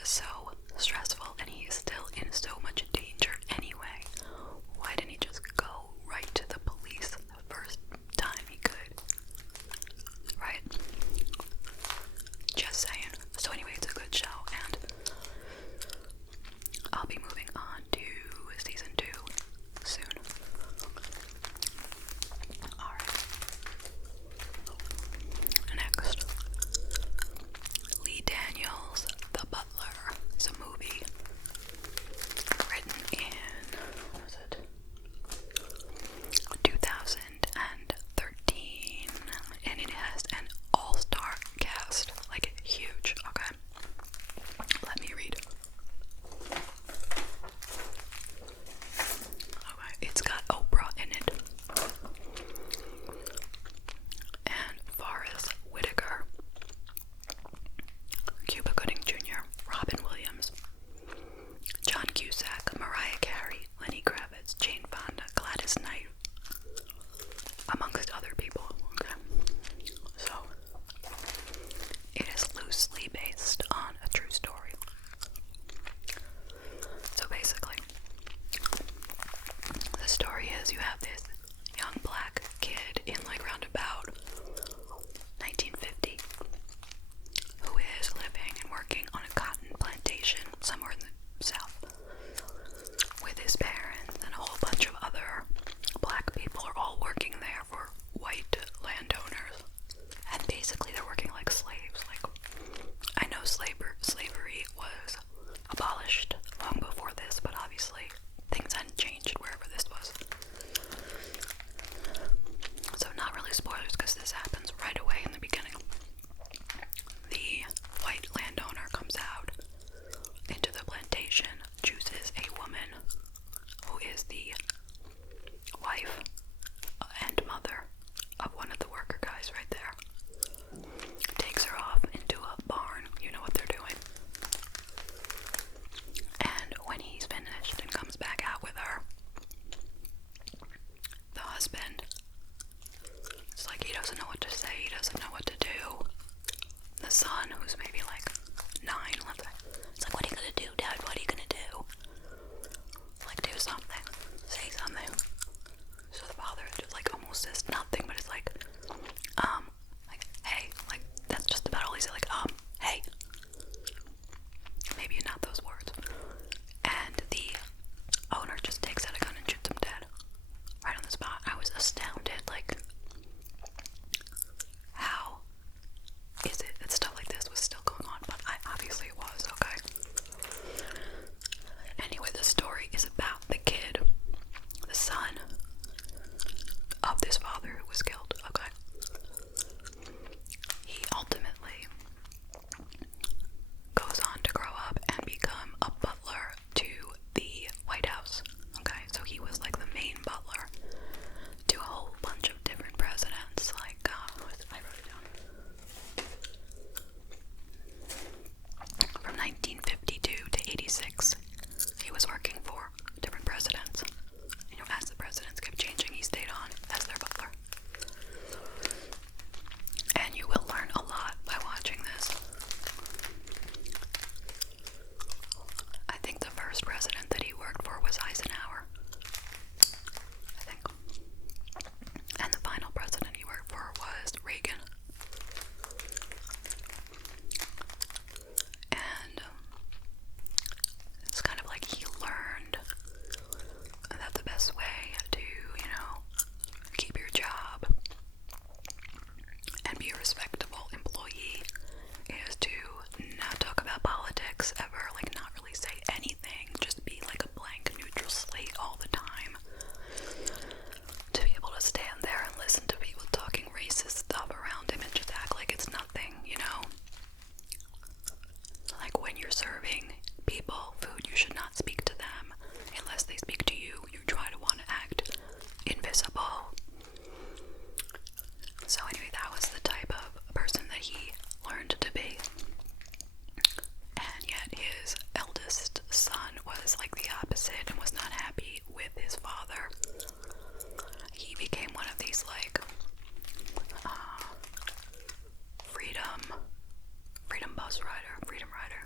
is so stressful and he is still in so much danger anyway. Why didn't he just go right to the police the first time he could? Right? Just saying. So anyway, it's a good show, and I'll be moving on to season 2 soon. Alright. Next. Lee Daniels' The Butler is a movie written in, what was it? 2013, and it has an all-star cast, like huge, okay? Let me read. Okay, it's got Oprah in it, and Forrest Whitaker, Cuba Gooding Jr., Robin Williams, John Cusack, Mariah Carey, Lenny Kravitz, Jane Fonda, Gladys Knight, amongst other people. Okay, so it is loosely based on a true story. So basically, the story is you have this young black kid in like round about 1950 who is living and working on a cotton plantation somewhere in the South with his parents, and a whole bunch of other black people are all working there for white landowners. And basically they're working like slaves. Like, I know slavery was abolished long before this, but obviously things hadn't changed wherever this was. So not really spoilers because this happens right away in the beginning. The white landowner comes out into the plantation, chooses a woman who is the wife and mother of one of the worker guys right there. Takes her off into a barn. You know what they're doing. And when he's finished and comes back out with her, the husband, it's like he doesn't know what to say, he doesn't know what to do. The son, who's maybe like 9, let's say, it's like, what are you gonna do, Dad? What are you gonna do? Like, do something. Say something. So the father just like almost says nothing, but it's like, hey, like, that's just about all he said, like, hey. Maybe not those words. And the owner just takes out a gun and shoots him dead. Right on the spot. I was astounded, like, how is it that stuff like this was still going on? But obviously it was, okay? Anyway, the story is about the kid, the son of this father who was killed, okay? He ultimately goes on to grow up and become a butler to the White House, okay? So he was like the main butler to a whole bunch of different presidents, like, I wrote it down. From 1952 to 86, he was working for different presidents. You know, as the presidents kept changing, he stayed on as their butler. And you will learn a lot by watching this. I think the first president that he worked for was Eisenhower. I think. And the final president he worked for was Reagan. And it's kind of like he learned that the best way to, keep your job and be a respectable employee is to not talk about politics ever, like not really say anything, just be like a blank neutral slate all the time. To be able to stand there and listen to people talking racist stuff around him and just act like it's nothing, Like when you're serving people food, you should not speak to them unless they speak to you. You try to want to act invisible. So anyway, that was the type of person that he learned to be. And yet his eldest son was like the opposite and was not happy with his father. He became one of these like freedom rider.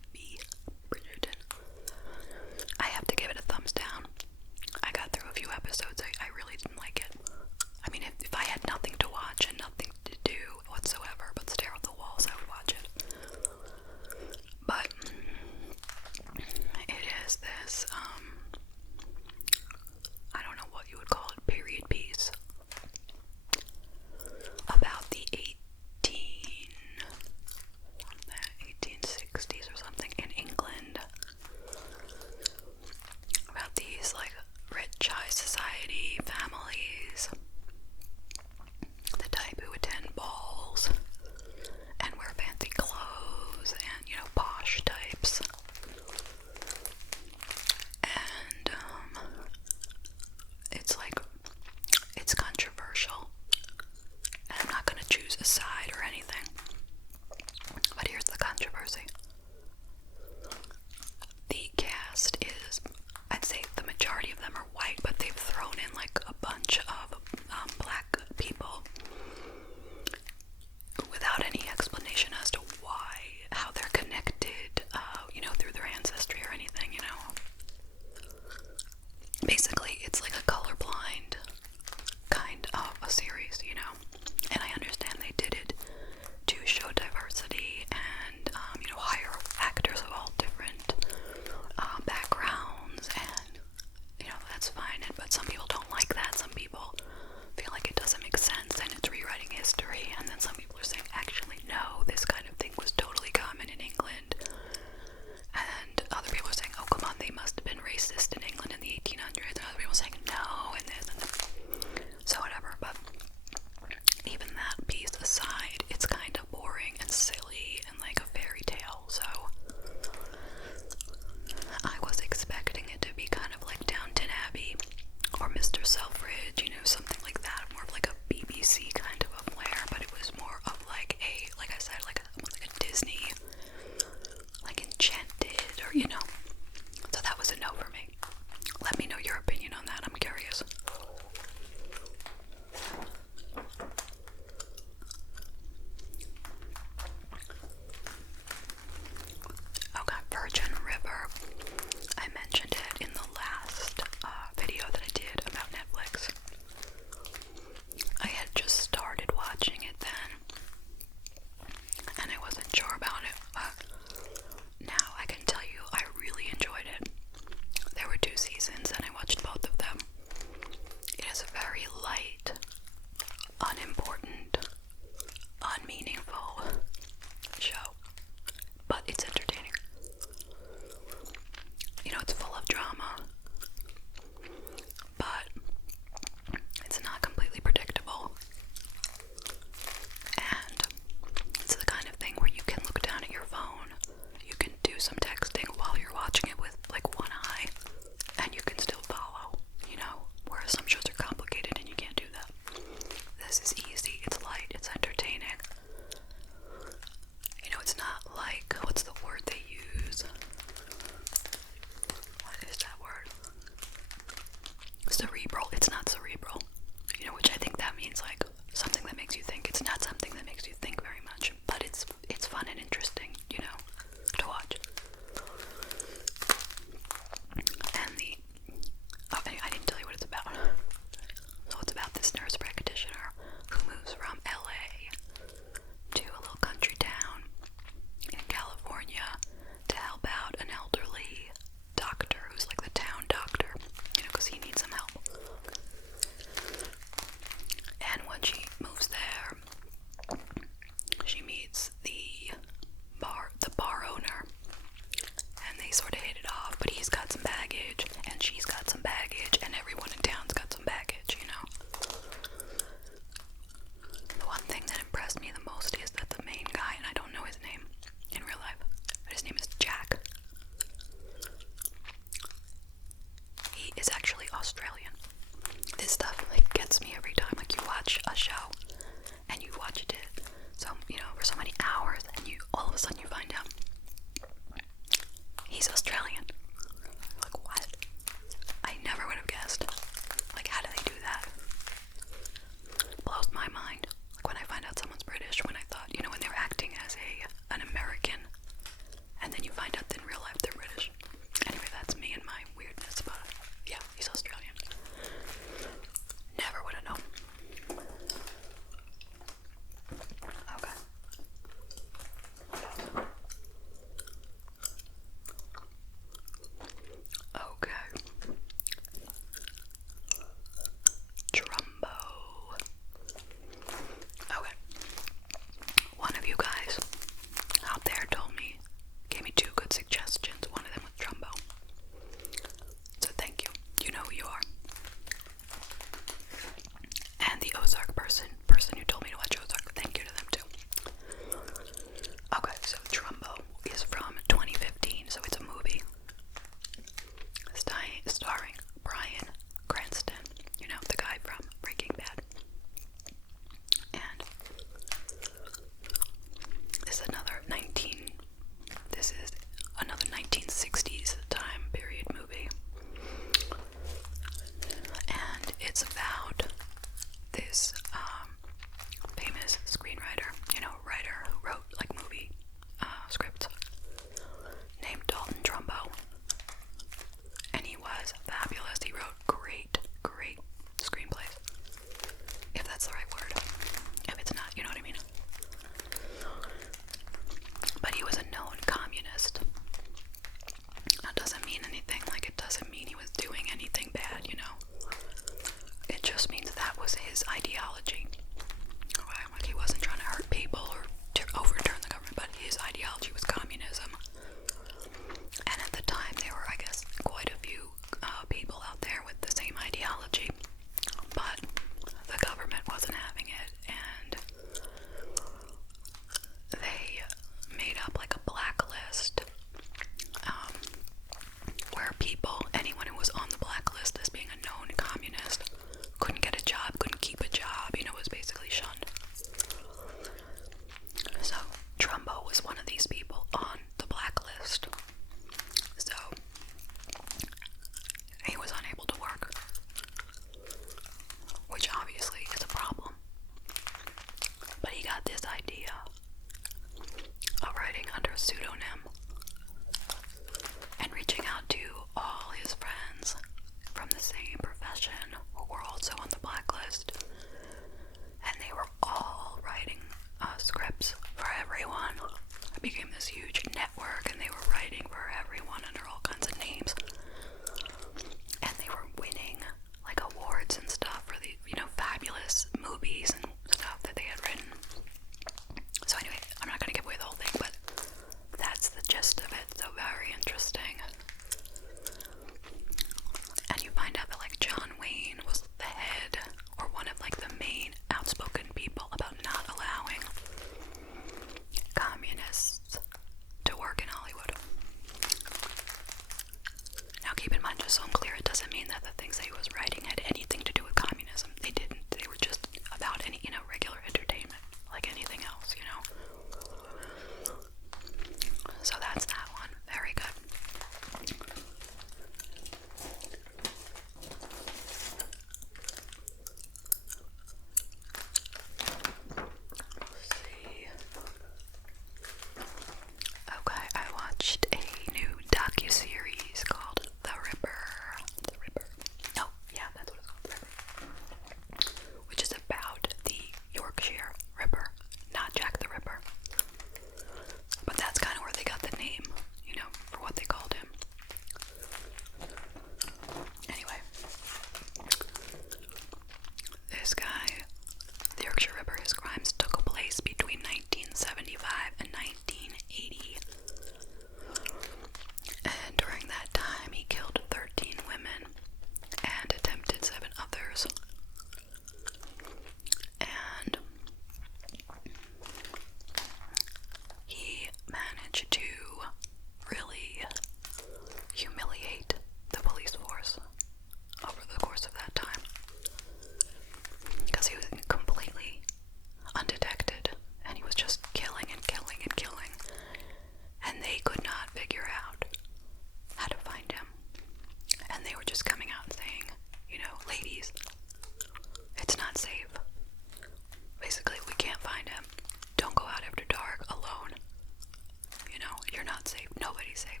safe.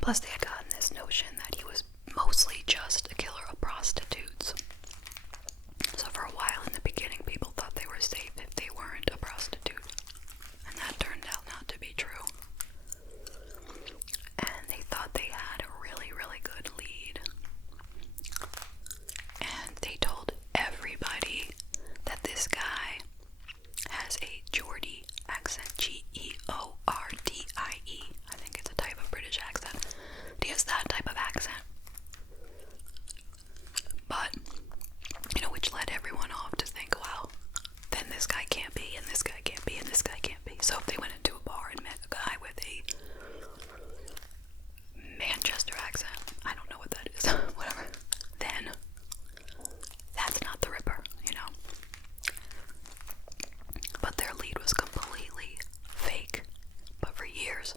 Plus, they had gotten this notion that he was mostly just a killer of prostitutes. So for a while in the beginning, people thought they were safe if they weren't a prostitute. And that turned out not to be true. And they thought they had a really, really good lead. And they told everybody that this guy has a Geordie accent, Geordie. I think it's a type of British accent. He has that type of accent. But, which led everyone off to think, well, then this guy can't be, and this guy can't be, and this guy can't be. So if they went into a bar and met a guy with a Manchester accent, I don't know what that is, whatever, then that's not the Ripper, But their lead was completely fake. But for years,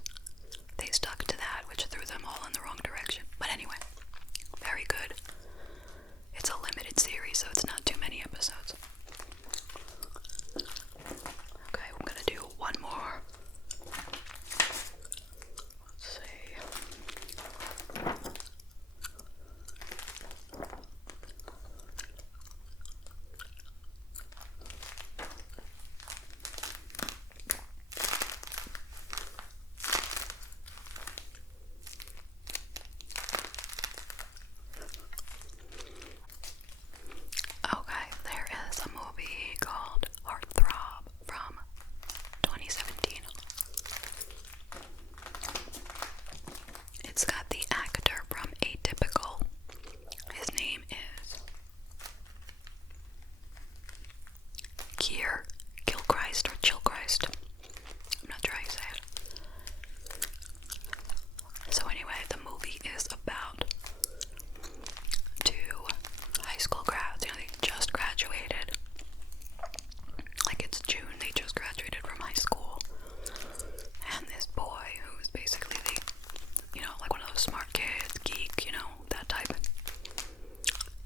they stuck to that, which threw them all in the wrong direction. But anyway, very good. It's a limited series, so it's not too many episodes. Okay, I'm gonna do one more. Let's see. Okay, there is a movie called Arthropob from 2017. It's got the actor from Atypical. His name is Keir Gilchrist or Chilchrist. I'm not sure how you say it. So anyway, the movie is about two high school grads. They just graduated. Like, it's June, they just graduated from high school. And this boy, who's basically the, like one of those smart kids, geek, that type.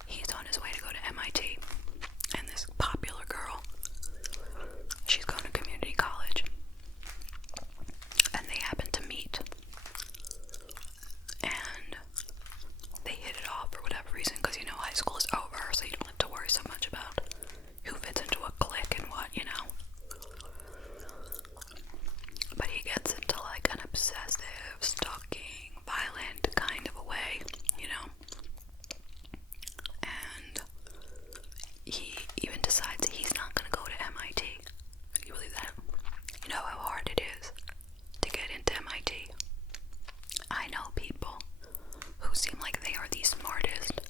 He's on his way to go to MIT. And this popular girl, she's going to community college. And they happen to meet. And they hit it off for whatever reason, because high school is over, so you don't have to worry so much about who fits into a clique and what, But he gets into like an obsessive, stalking, violent kind of a way, And he even decides he's not gonna go to MIT. Can you believe that? You know how hard it is to get into MIT. I know people who seem like they are the smartest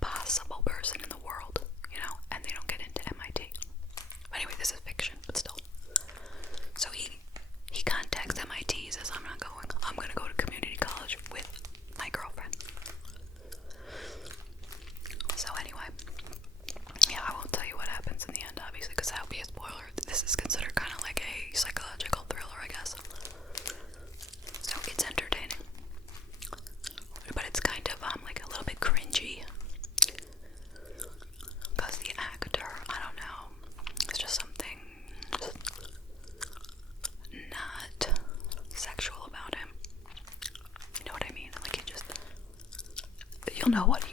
possible person in the world, and they don't get into MIT. Anyway, this is fiction, but still. So he contacts MIT, he says, I'm not going. I'm going to go to community college with my girlfriend. So anyway, yeah, I won't tell you what happens in the end, obviously, because that would be a spoiler. This is considered kind of like a psychological thriller, I guess. So it's entertaining. But it's kind of, like a little bit cringy. Because the actor, I don't know, it's just something not sexual about him. You know what I mean? Like, you'll know what